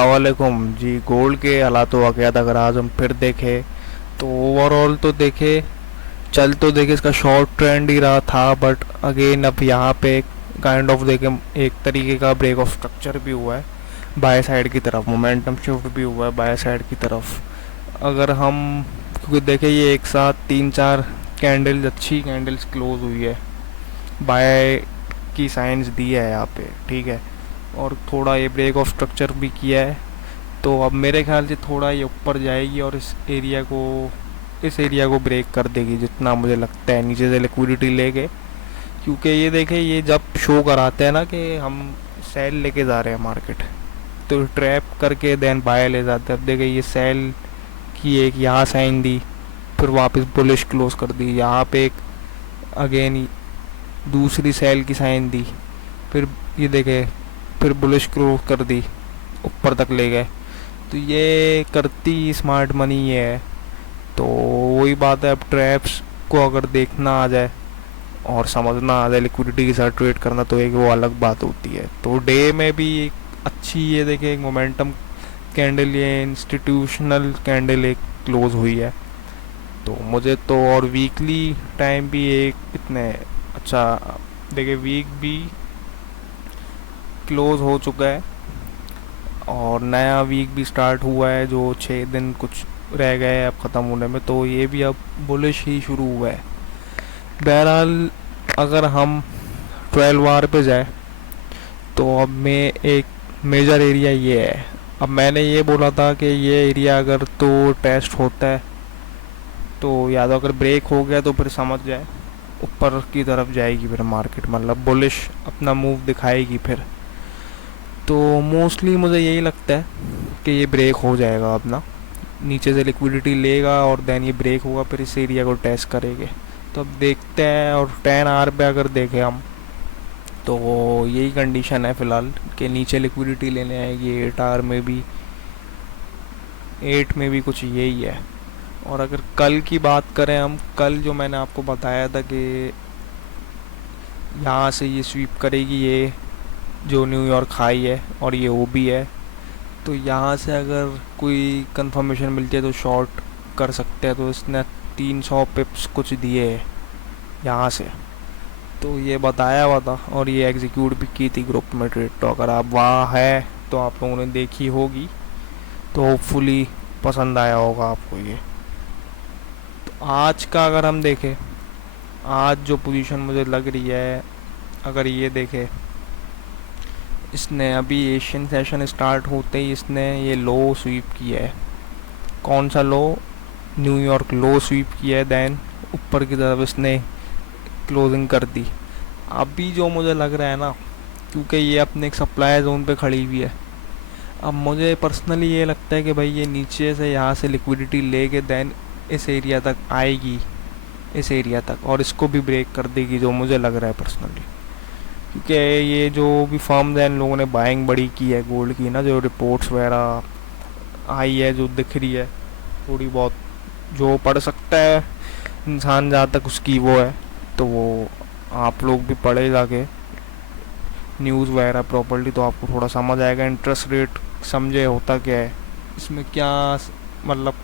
वालेकुम जी। गोल्ड के हालात वाकयात अगर आज हम फिर देखें तो ओवरऑल तो देखे, चल तो देखे इसका शॉर्ट ट्रेंड ही रहा था, बट अगेन अब यहाँ पे काइंड ऑफ देखे एक तरीके का ब्रेक ऑफ स्ट्रक्चर भी हुआ है बाय साइड की तरफ, मोमेंटम शिफ्ट भी हुआ है बाय साइड की तरफ। अगर हम क्योंकि देखे ये एक साथ तीन चार कैंडल्स, अच्छी कैंडल्स क्लोज हुई है, बाय की साइंस दी है यहाँ पे, ठीक है। और थोड़ा ये ब्रेक ऑफ स्ट्रक्चर भी किया है, तो अब मेरे ख्याल से थोड़ा ये ऊपर जाएगी और इस एरिया को ब्रेक कर देगी, जितना मुझे लगता है, नीचे से लिक्विडिटी लेके। क्योंकि ये देखे, ये जब शो कराते हैं ना कि हम सेल लेके जा रहे हैं मार्केट, तो ट्रैप करके देन बाय ले जाते हैं। अब देखे ये सेल की एक यहाँ साइन दी, फिर वापस बुलिश क्लोज कर दी, यहाँ पे एक अगेन दूसरी सेल की साइन दी, फिर ये देखे फिर बुलिश क्लोज कर दी, ऊपर तक ले गए। तो ये करती स्मार्ट मनी ये है। तो वही बात है, अब ट्रैप्स को अगर देखना आ जाए और समझना आ जाए लिक्विडिटी के साथ ट्रेड करना, तो एक वो अलग बात होती है। तो डे में भी एक अच्छी ये देखे एक मोमेंटम कैंडल, ये इंस्टीट्यूशनल कैंडल एक क्लोज हुई है। तो मुझे तो और वीकली टाइम भी एक इतने अच्छा देखे, वीक भी क्लोज हो चुका है और नया वीक भी स्टार्ट हुआ है, जो 6 दिन कुछ रह गए हैं अब ख़त्म होने में, तो ये भी अब बुलिश ही शुरू हुआ है। बहरहाल अगर हम 12 आवर पे जाए तो अब में एक मेजर एरिया ये है। अब मैंने ये बोला था कि ये एरिया अगर तो टेस्ट होता है तो या तो अगर ब्रेक हो गया तो फिर समझ जाए ऊपर की तरफ जाएगी, फिर मार्केट मतलब बुलिश अपना मूव दिखाएगी फिर। तो मोस्टली मुझे यही लगता है कि ये ब्रेक हो जाएगा अपना, नीचे से लिक्विडिटी लेगा और देन ये ब्रेक होगा, फिर इस एरिया को टेस्ट करेंगे। तो अब देखते हैं। और 10 आवर पे अगर देखें हम तो यही कंडीशन है फ़िलहाल कि नीचे लिक्विडिटी लेने आएगी। 8 आवर में भी, 8 में भी कुछ यही है। और अगर कल की बात करें हम, कल जो मैंने आपको बताया था कि यहाँ से ये स्वीप करेगी, ये जो न्यूयॉर्क हाई है और ये ओ भी है, तो यहाँ से अगर कोई कंफर्मेशन मिलती है तो शॉर्ट कर सकते हैं। तो इसने 300 पिप्स कुछ दिए है यहाँ से, तो ये बताया हुआ था और ये एग्जीक्यूट भी की थी ग्रुप में ट्रेड। तो अगर आप वहाँ है तो आप लोगों ने देखी होगी, तो होपफुली पसंद आया होगा आपको ये। तो आज का अगर हम देखें, आज जो पोजीशन मुझे लग रही है, अगर ये देखें, इसने अभी एशियन सेशन स्टार्ट होते ही इसने ये लो स्वीप किया है। कौन सा लो? न्यूयॉर्क लो स्वीप किया है, देन ऊपर की तरफ इसने क्लोजिंग कर दी। अभी जो मुझे लग रहा है ना, क्योंकि ये अपने एक सप्लाई जोन पे खड़ी हुई है, अब मुझे पर्सनली ये लगता है कि भाई ये नीचे से यहाँ से लिक्विडिटी लेके देन इस एरिया तक आएगी, इस एरिया तक, और इसको भी ब्रेक कर देगी, जो मुझे लग रहा है पर्सनली। क्योंकि ये जो भी फर्म्स हैं, इन लोगों ने बाइंग बड़ी की है गोल्ड की ना, जो रिपोर्ट्स वगैरह आई है, जो दिख रही है थोड़ी बहुत, जो पढ़ सकता है इंसान जहाँ तक उसकी वो है, तो वो आप लोग भी पढ़े जाके न्यूज़ वगैरह प्रॉपर्ली, तो आपको थोड़ा समझ आएगा। इंटरेस्ट रेट समझे होता क्या है इसमें, क्या मतलब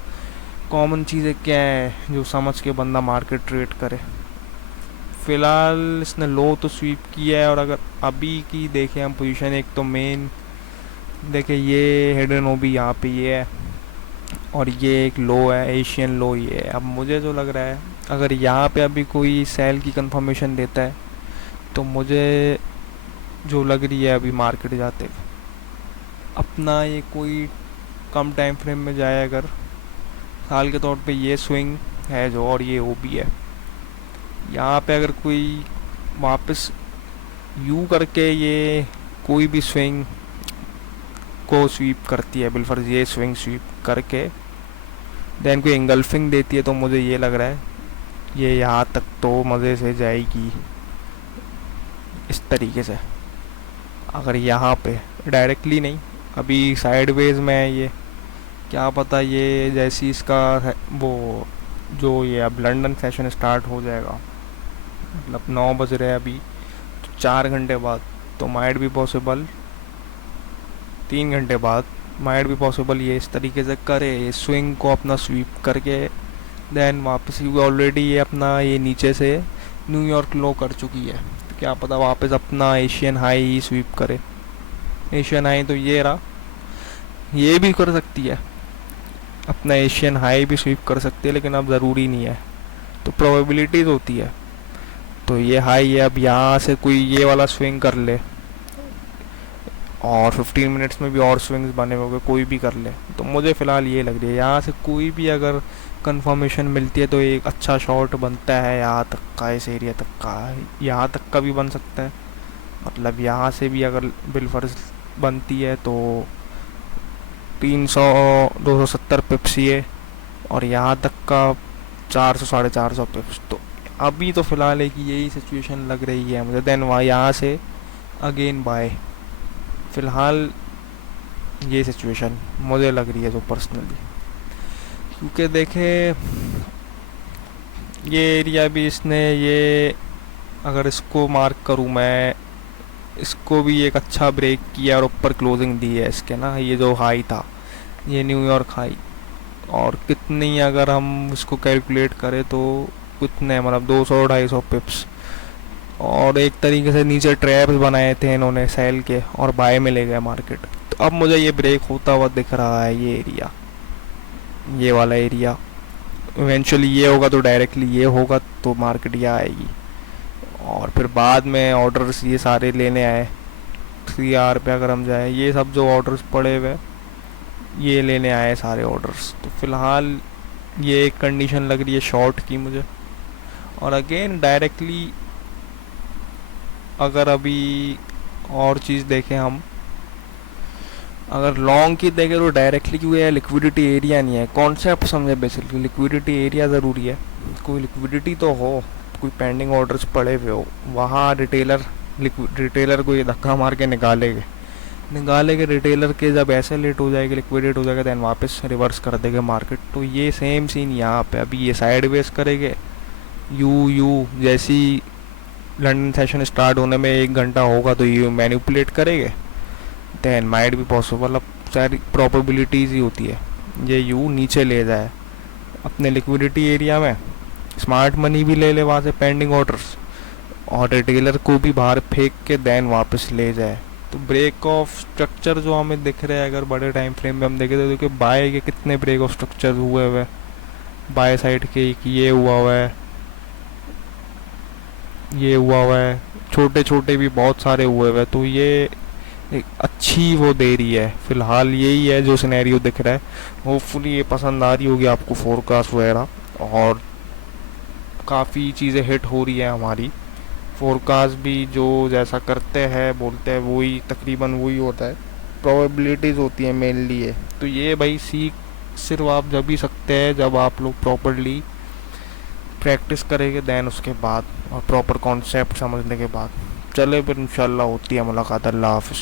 कॉमन चीज़ें क्या है जो समझ के बंदा मार्केट ट्रेड करे। फ़िलहाल इसने लो तो स्वीप किया है, और अगर अभी की देखें हम पोजीशन, एक तो मेन देखें ये हिडन हो भी यहाँ पे ये है, और ये एक लो है, एशियन लो ये है। अब मुझे जो लग रहा है, अगर यहाँ पे अभी कोई सेल की कंफर्मेशन देता है तो मुझे जो लग रही है अभी मार्केट जाते अपना ये कोई कम टाइम फ्रेम में जाए, अगर साल के तौर पे ये स्विंग है जो, और ये ओ भी है, यहाँ पे अगर कोई वापस यू करके ये कोई भी स्विंग को स्वीप करती है, बिलफर्ज ये स्विंग स्वीप करके देन कोई इंगल्फिंग देती है, तो मुझे ये लग रहा है ये यहाँ तक तो मज़े से जाएगी इस तरीके से। अगर यहाँ पे डायरेक्टली नहीं, अभी साइडवेज में है ये, क्या पता ये जैसी इसका वो जो ये अब लंदन सेशन स्टार्ट हो जाएगा, मतलब 9 बज रहे हैं अभी, तो 4 घंटे बाद, तो माइट भी पॉसिबल 3 घंटे बाद माइट भी पॉसिबल ये इस तरीके से करे, ये स्विंग को अपना स्वीप करके देन वापस, क्योंकि ऑलरेडी ये अपना ये नीचे से न्यूयॉर्क लो कर चुकी है, तो क्या पता वापस अपना एशियन हाई ही स्वीप करे। एशियन हाई तो ये रहा, ये भी कर सकती है, अपना एशियन हाई भी स्वीप कर सकती है, लेकिन अब ज़रूरी नहीं है, तो प्रोबेबिलिटीज़ होती है। तो ये हाई है, अब यहाँ से कोई ये वाला स्विंग कर ले और 15 मिनट्स में भी और स्विंग्स बने होंगे, कोई भी कर ले, तो मुझे फ़िलहाल ये लग रही है यहाँ से कोई भी अगर कंफर्मेशन मिलती है तो एक अच्छा शॉट बनता है यहाँ तक का, इस एरिया तक का, यहाँ तक का भी बन सकता है। मतलब यहाँ से भी अगर बिलफर्ज बनती है तो 300 270 पिप्स ये, और यहाँ तक का 400 450 पिप्स। तो अभी तो फ़िलहाल एक यही सिचुएशन लग रही है मुझे। देन वहाँ यहाँ से अगेन बाय, फ़िलहाल ये सिचुएशन मुझे लग रही है जो पर्सनली, क्योंकि देखें ये एरिया भी इसने ये, अगर इसको मार्क करूँ मैं, इसको भी एक अच्छा ब्रेक किया और ऊपर क्लोजिंग दी है इसके ना, ये जो हाई था ये न्यूयॉर्क हाई, और कितनी अगर हम इसको कैलकुलेट करें तो कितने, मतलब 200 250 पिप्स, और एक तरीके से नीचे ट्रैप्स बनाए थे इन्होंने सेल के और बाय में ले गए मार्केट। तो अब मुझे ये ब्रेक होता हुआ दिख रहा है, ये एरिया, ये वाला एरिया, इवेंचुअली ये होगा तो डायरेक्टली ये होगा तो मार्केट यहाँ आएगी, और फिर बाद में ऑर्डर्स ये सारे लेने आए 3R पे अगर हम जाए, ये सब जो ऑर्डर्स पड़े हुए ये लेने आए सारे ऑर्डर्स। तो फ़िलहाल ये एक कंडीशन लग रही है शॉर्ट की मुझे। और अगेन डायरेक्टली अगर अभी और चीज़ देखें हम, अगर लॉन्ग की देखें तो डायरेक्टली, क्योंकि ये लिक्विडिटी एरिया नहीं है, कॉन्सेप्ट समझे बेसिकली, लिक्विडिटी एरिया ज़रूरी है, कोई लिक्विडिटी तो हो, कोई पेंडिंग ऑर्डर्स पड़े हुए हो, वहाँ रिटेलर को ये धक्का मार के निकालेंगे रिटेलर के, जब ऐसे लेट हो जाएगी, लिक्विडेट हो जाएगा, दैन वापस रिवर्स कर देगा मार्केट। तो ये सेम सीन यहाँ पे, अभी ये साइड वेज करेंगे, यू जैसी लंदन सेशन स्टार्ट होने में 1 घंटा होगा तो ये मैनिपुलेट करेंगे, दैन माइट भी पॉसिबल, अब सारी प्रोबेबिलिटीज़ ही होती है, ये यू नीचे ले जाए अपने लिक्विडिटी एरिया में, स्मार्ट मनी भी ले ले वहाँ से पेंडिंग ऑर्डर्स, और रिटेलर को भी बाहर फेंक के दैन वापस ले जाए। तो ब्रेक ऑफ स्ट्रक्चर जो हमें दिख रहा है अगर बड़े टाइम फ्रेम में हम देखें तो देखिए बाय के कितने ब्रेक ऑफ स्ट्रक्चर हुए हुए, बाय साइड के ये हुआ हुआ है, ये हुआ हुआ है, छोटे छोटे भी बहुत सारे हुए हुए, तो ये एक अच्छी वो दे रही है। फ़िलहाल यही है जो सिनेरियो दिख रहा है, होपफुली ये पसंद आ रही होगी आपको फोरकास्ट वगैरह, और काफ़ी चीज़ें हिट हो रही है हमारी, फोरकास्ट भी जो जैसा करते हैं बोलते हैं वही तकरीबन वही होता है, प्रोबेबिलिटीज़ होती है मेनली ये। तो ये भाई सीख सिर्फ आप जब ही सकते हैं जब आप लोग प्रॉपरली प्रैक्टिस करेंगे, दैन उसके बाद और प्रॉपर कॉन्सेप्ट समझने के बाद। चले फिर इंशाल्लाह होती है मुलाकात, अल्लाह हाफ़िज़।